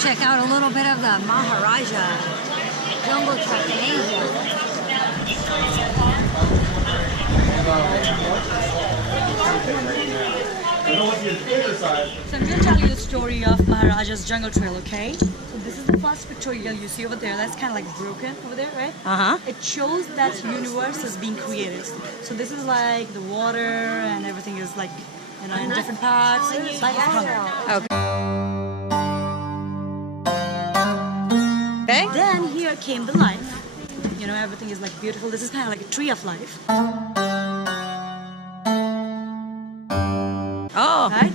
check out a little bit of the Maharaja jungle trek in Asia. So I'm going to tell you the story of Maharaja's jungle trail, okay? So this is the first pictorial you see over there. That's kind of like broken over there, right? Uh-huh. It shows that universe is being created. So this is like the water and everything is like, you know, in different parts. It's like Okay. Okay. Then here came the life. You know, everything is like beautiful. This is kind of like a tree of life. Oh. Right?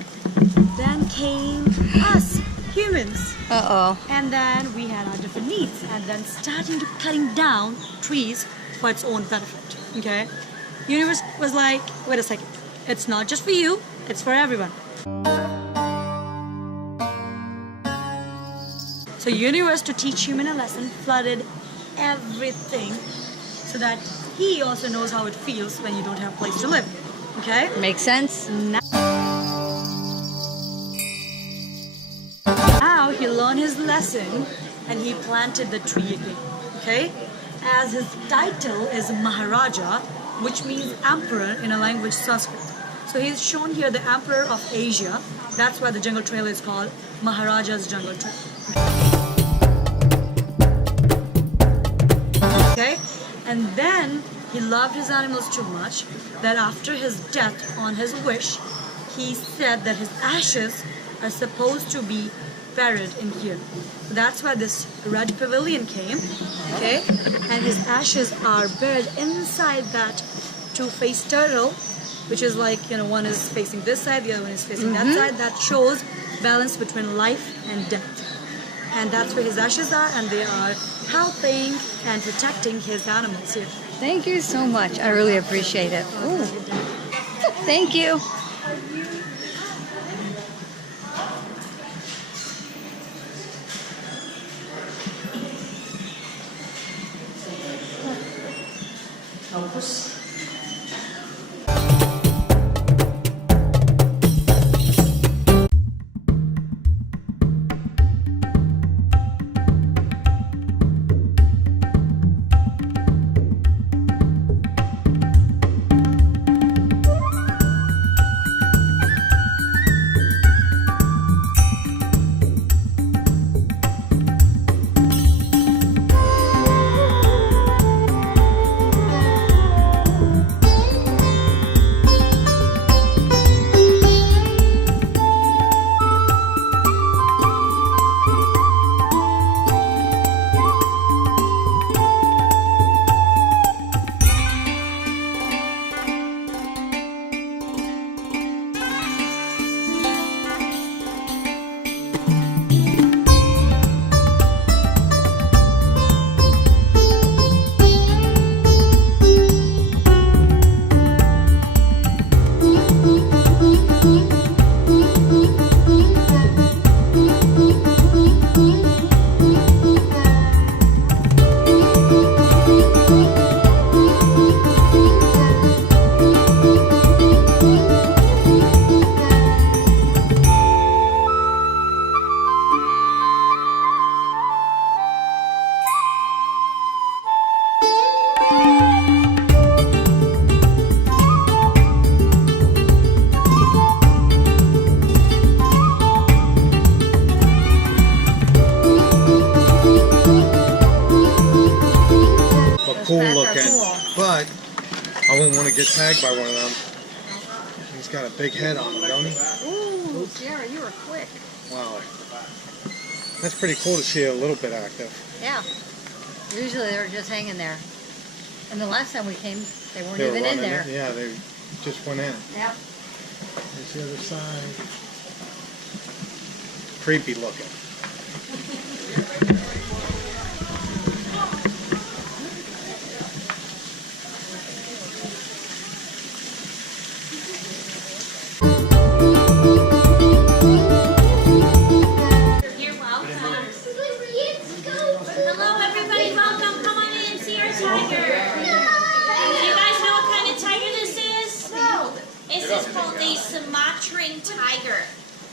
Then came us, humans. Uh-oh. And then we had our different needs. And then starting to cutting down trees for its own benefit. Okay? Universe was like, wait a second. It's not just for you, it's for everyone. So universe, to teach human a lesson, flooded everything so that he also knows how it feels when you don't have a place to live. Okay? Makes sense. Now he learned his lesson and he planted the tree again. Okay? As his title is Maharaja, which means emperor in a language Sanskrit. So he's shown here the emperor of Asia. That's why the jungle trail is called Maharaja's jungle trail. Okay? And then he loved his animals too much that after his death, on his wish, he said that his ashes are supposed to be buried in here. That's why this red pavilion came, okay? And his ashes are buried inside that two-faced turtle, which is like, you know, one is facing this side, the other one is facing that side. That shows balance between life and death. And that's where his ashes are, and they are helping and protecting his animals here. Thank you so much. I really appreciate it. Ooh. Thank you. Help us. Cool looking, but I wouldn't want to get tagged by one of them. He's got a big head on him, don't he? Ooh, Sierra, you were quick. Wow. That's pretty cool to see a little bit active. Yeah. Usually they're just hanging there. And the last time we came, they weren't They were even in running there. it. Yeah, they just went in. Yep. There's the other side. Creepy looking. Hello everybody, welcome. Come on in and see our tiger. Do you guys know what kind of tiger this is? No. This is called a Sumatran tiger.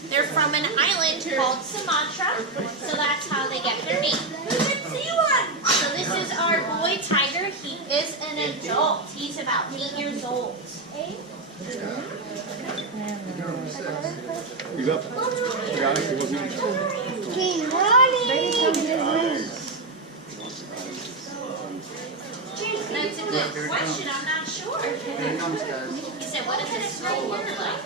They're from an island called Sumatra, so that's how they get their name. So this is our boy tiger. He is an adult. He's about 8 years old. He's up. Yeah, he wasn't. He's running. That's a good question. I'm not sure. He said, what does his skull look like?